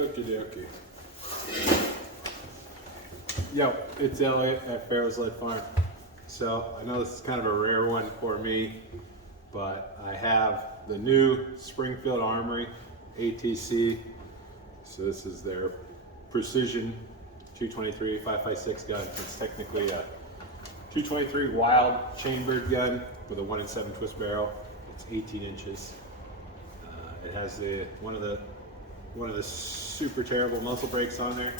Okie dokie. Yo, it's Elliot at Farrow's Lead Farm. So I know this is kind of a rare one for me, but I have the new Springfield Armory ATC. So this is their precision 223 5.56 gun. It's technically a 223 wild chambered gun with a 1 in 7 twist barrel. It's 18 inches. It has one of the super terrible muzzle brakes on there.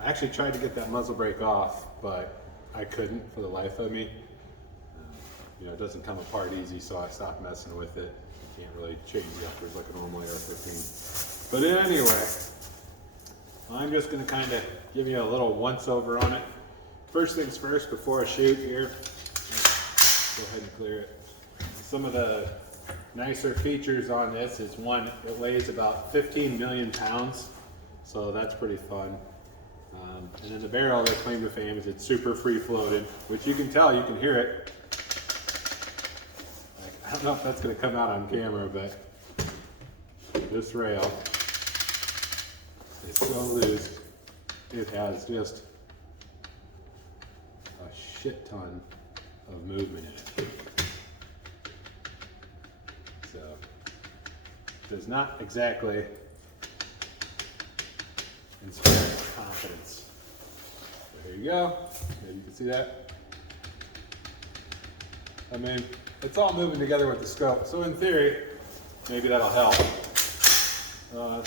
I actually tried to get that muzzle brake off, but I couldn't for the life of me. You know, it doesn't come apart easy, so I stopped messing with it. You can't really change the uppers like a normal AR-15. But anyway, I'm just going to kind of give you a little once over on it. First things first, before I shoot here, go ahead and clear it. Some of the nicer features on this is one, it weighs about 15 million pounds, so that's pretty fun. And then the barrel, their claim to fame is it's super free floated, which you can tell, you can hear it. I don't know if that's going to come out on camera, but this rail is so loose, it has just a shit ton of movement in it. So, does not exactly inspire confidence. So there you go. Maybe you can see that. I mean, it's all moving together with the scope. So in theory, maybe that'll help.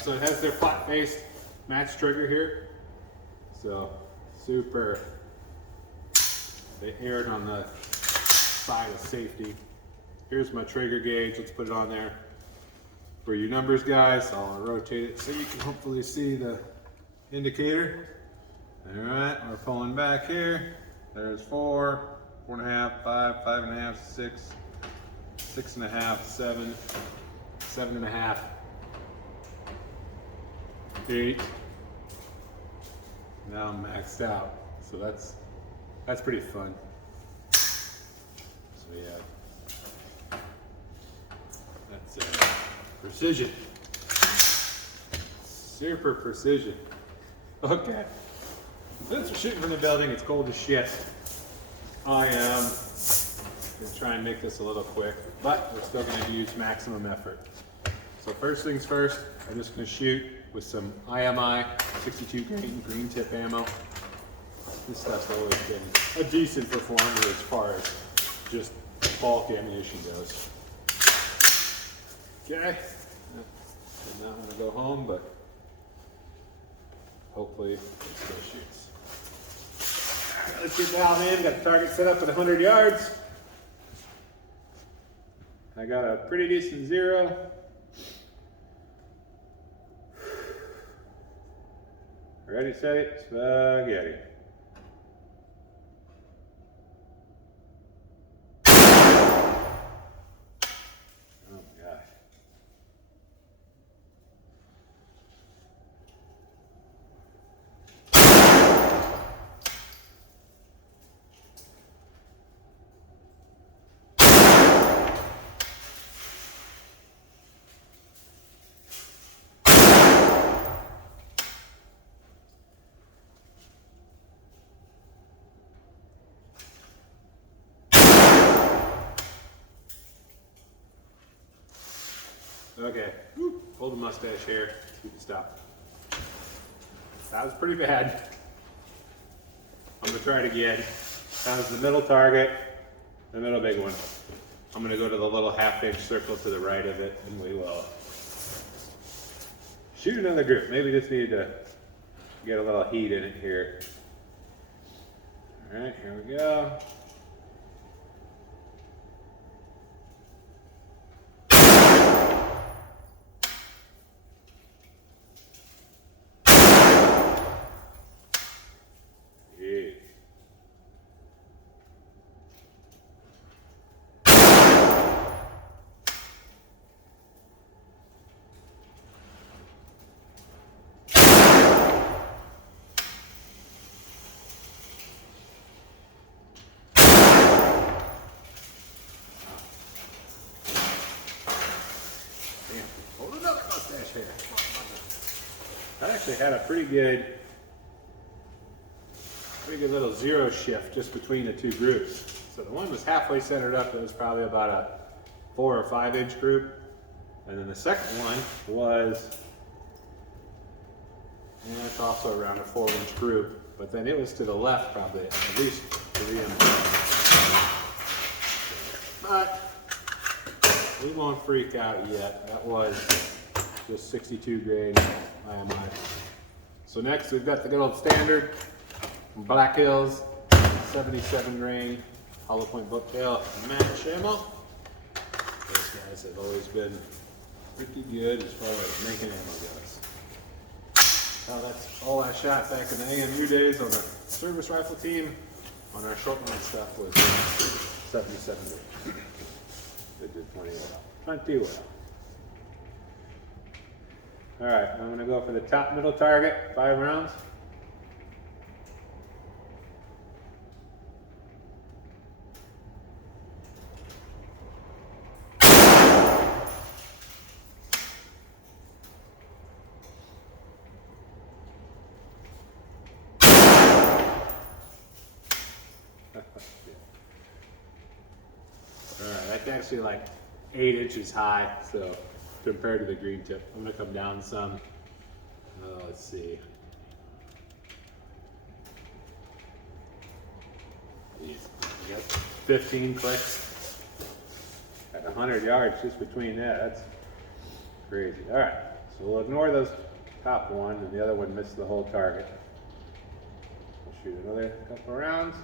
So it has their flat-faced match trigger here. So super. They erred on the side of safety. Here's my trigger gauge. Let's put it on there. For you numbers guys, I'll rotate it so you can hopefully see the indicator. All right, we're pulling back here. There's 4, 4.5, 5, 5.5, 6, 6.5, 7, 7.5, 8. Now I'm maxed out. So that's pretty fun. So yeah. That's precision. Super precision. Okay. Since we're shooting from the building, it's cold as shit. I am going to try and make this a little quick, but we're still going to use maximum effort. So first things first, I'm just going to shoot with some IMI 62 grain green tip ammo. This stuff's always been a decent performer as far as just bulk ammunition goes. Okay, did not want to go home, but hopefully it still shoots. All right, let's get dialed in. Got the target set up at 100 yards. I got a pretty decent 0. Ready, steady, spaghetti. Okay, hold the mustache hair, you can stop. That was pretty bad. I'm gonna try it again. That was the middle target, the middle big one. I'm gonna go to the little half-inch circle to the right of it, and we will shoot another group. Maybe just need to get a little heat in it here. All right, here we go. Hold another mustache hair. I actually had a pretty good little zero shift just between the two groups. So the one was halfway centered up. It was probably about a 4 or 5 inch group. And then the second one was, and it's also around a 4 inch group, but then it was to the left probably at least 3 inches. But we won't freak out yet. That was just 62 grain IMI. So next we've got the good old standard from Black Hills, 77 grain hollow point booktail match ammo. Those guys have always been pretty good as far as making ammo goes. Now that's all I shot back in the AMU days on the service rifle team. On our short line stuff was 77 grain. They did plenty well. Plenty well. All right, I'm gonna go for the top middle target, 5 rounds. Alright, that's actually like 8 inches high, so compared to the green tip. I'm going to come down some. Let's see. You got 15 clicks at 100 yards just between that. That's crazy. Alright, so we'll ignore those top one, and the other one missed the whole target. We'll shoot another couple of rounds.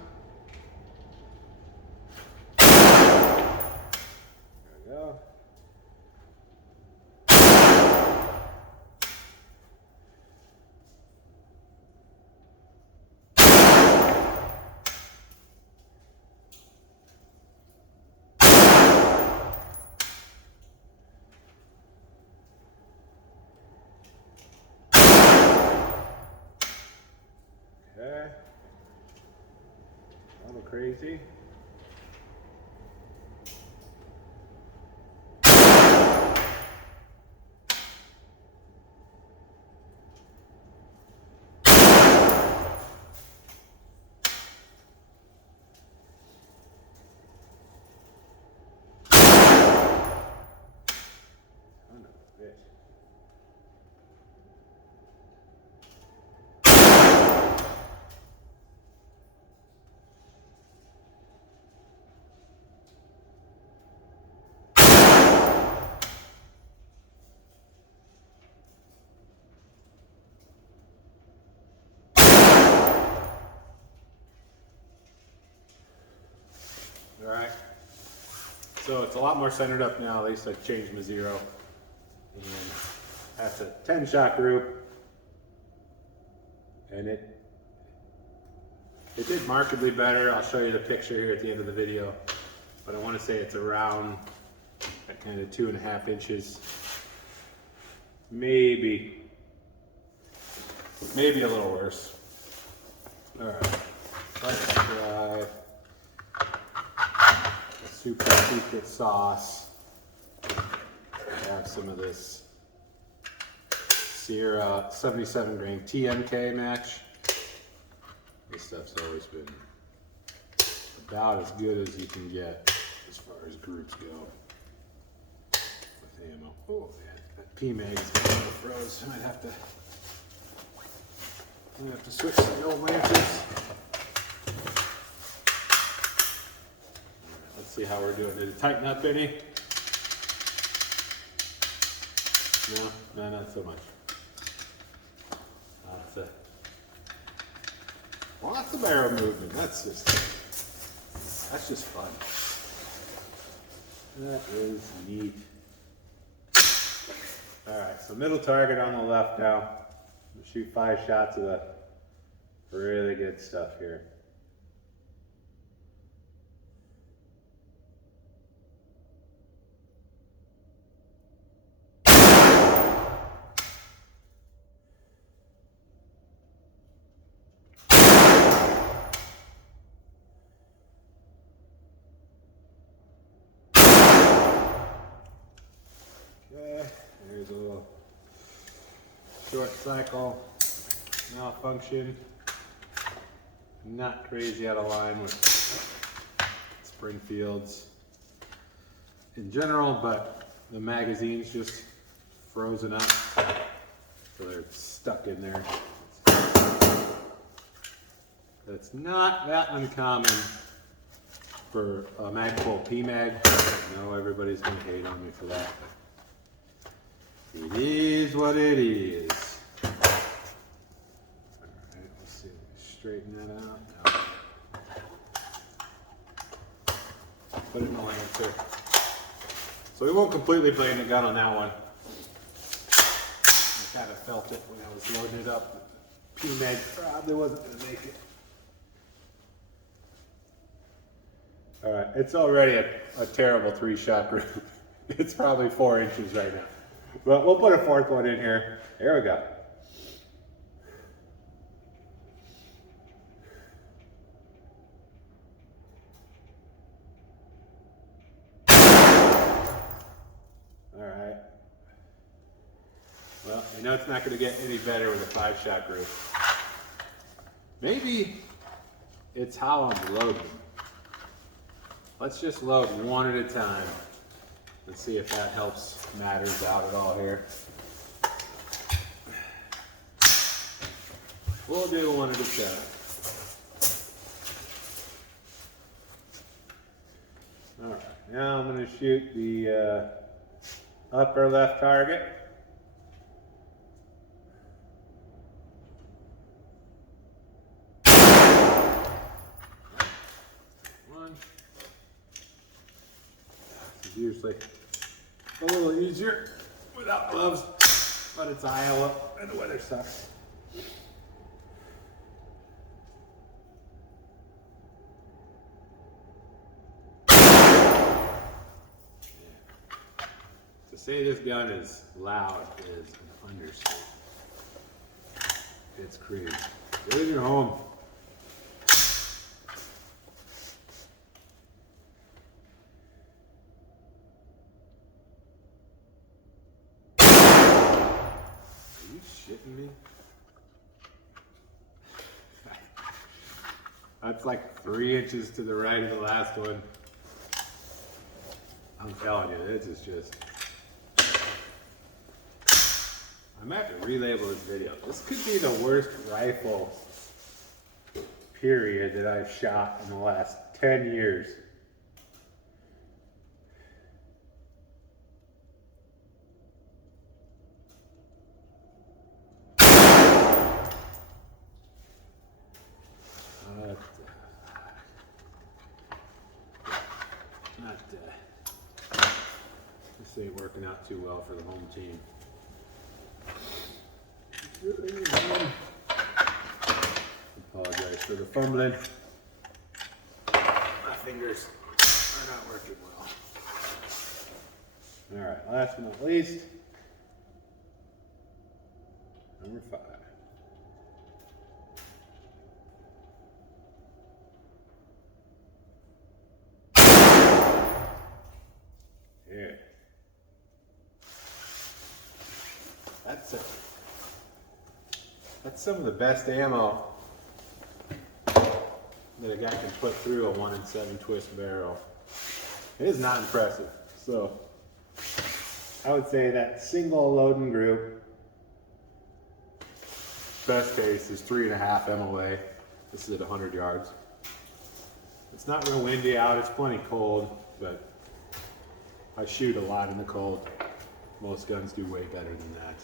Go. Okay. A little crazy. Alright, so it's a lot more centered up now. At least I changed my zero. And that's a 10 shot group. And it did markedly better. I'll show you the picture here at the end of the video. But I want to say it's around at kind of 2.5 inches. Maybe a little worse. Alright, let's try super secret sauce. I have some of this Sierra 77 grain TMK match. This stuff's always been about as good as you can get as far as groups go with ammo. Oh, yeah, that PMAG is kind of froze. I might have to switch to the old lances. See how we're doing. Did it tighten up any? No, not so much. Lots of barrel movement. That's just fun. That is neat. All right, so middle target on the left now. We'll shoot 5 shots of the really good stuff here. Okay, there's a little short cycle malfunction. Not crazy out of line with Springfields in general, but the magazine's just frozen up, so they're stuck in there. That's not that uncommon for a Magpul PMag. I know everybody's gonna hate on me for that, but it is what it is. Alright, let's see, straighten that out. No. Put it in the lancer. So we won't completely blame the gun on that one. I kind of felt it when I was loading it up. The PMag probably wasn't gonna make it. Alright, it's already a terrible 3-shot group. It's probably 4 inches right now. But we'll put a 4th one in here. There we go. Alright. Well, you know it's not going to get any better with a 5-shot group. Maybe it's how I'm loading. Let's just load one at a time. Let's see if that helps matters out at all here. We'll do one at a time. Alright, now I'm going to shoot the upper left target. Usually a little easier without gloves, but it's Iowa and the weather sucks. Yeah. To say this gun is loud is an understatement. It's crazy. There's your home. Shitting me? That's like 3 inches to the right of the last one. I'm telling you, this is just... I might have to relabel this video. This could be the worst rifle, period, that I've shot in the last 10 years. This ain't working out too well for the home team. Apologize for the fumbling. My fingers are not working well. Alright, last but not least, number 5. Yeah. That's some of the best ammo that a guy can put through a 1 in 7 twist barrel. It is not impressive. So I would say that single loading group, best case, is 3.5 MOA. This is at 100 yards. It's not real windy out, it's plenty cold, but I shoot a lot in the cold. Most guns do way better than that,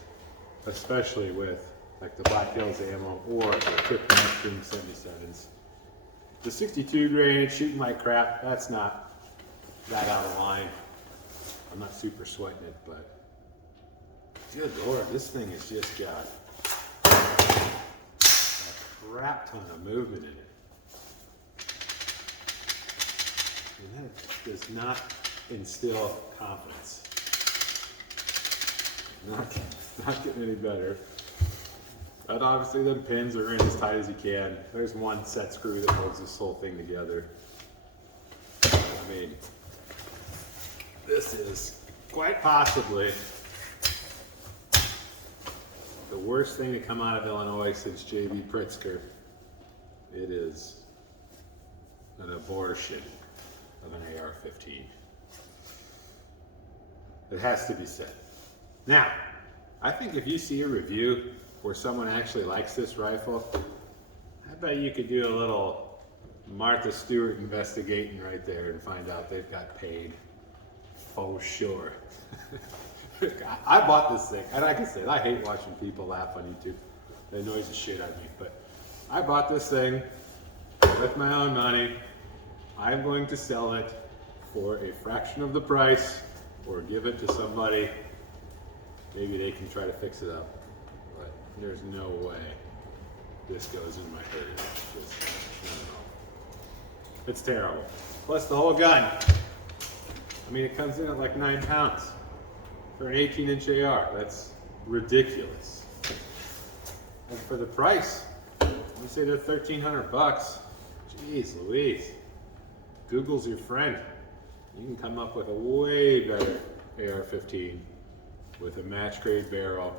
especially with like the Black Hills ammo or the Trip String 77s. The 62 grain shooting like crap, that's not that out of line. I'm not super sweating it, but good Lord, this thing has just got a crap ton of movement in it. And that does not instill confidence. Not getting any better. But obviously the pins are in as tight as you can. There's one set screw that holds this whole thing together. I mean, this is quite possibly the worst thing to come out of Illinois since J.B. Pritzker. It is an abortion of an AR-15. It has to be said. Now, I think if you see a review where someone actually likes this rifle, I bet you could do a little Martha Stewart investigating right there and find out they've got paid. For sure. I bought this thing, and like I said, I hate watching people laugh on YouTube. It annoys the shit out of me, but I bought this thing with my own money. I'm going to sell it for a fraction of the price or give it to somebody. Maybe they can try to fix it up, but there's no way this goes in my hair. It's terrible. Plus the whole gun. I mean, it comes in at like 9 pounds for an 18-inch AR. That's ridiculous. And for the price, we say they're $1,300. Jeez Louise. Google's your friend. You can come up with a way better AR-15 with a match-grade barrel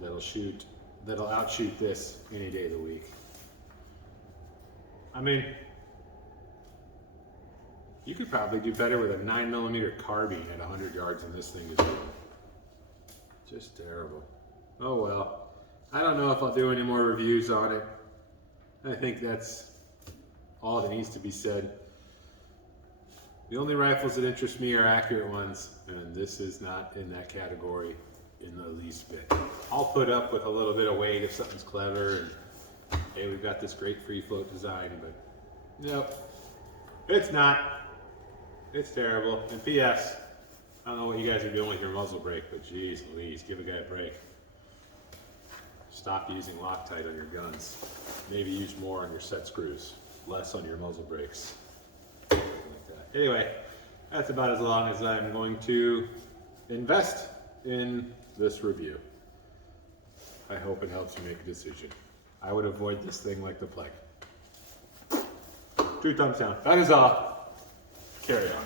that'll outshoot this any day of the week. I mean, you could probably do better with a 9mm carbine at 100 yards than this thing is doing. Just terrible. Oh well. I don't know if I'll do any more reviews on it. I think that's all that needs to be said. The only rifles that interest me are accurate ones, and this is not in that category in the least bit. I'll put up with a little bit of weight if something's clever, and hey, we've got this great free float design, but nope, it's not. It's terrible. And P.S. I don't know what you guys are doing with your muzzle brake, but geez Louise, give a guy a break. Stop using Loctite on your guns. Maybe use more on your set screws, less on your muzzle brakes. Like that. Anyway, that's about as long as I'm going to invest in this review. I hope it helps you make a decision. I would avoid this thing like the plague. 2 thumbs down. That is all. Carry on.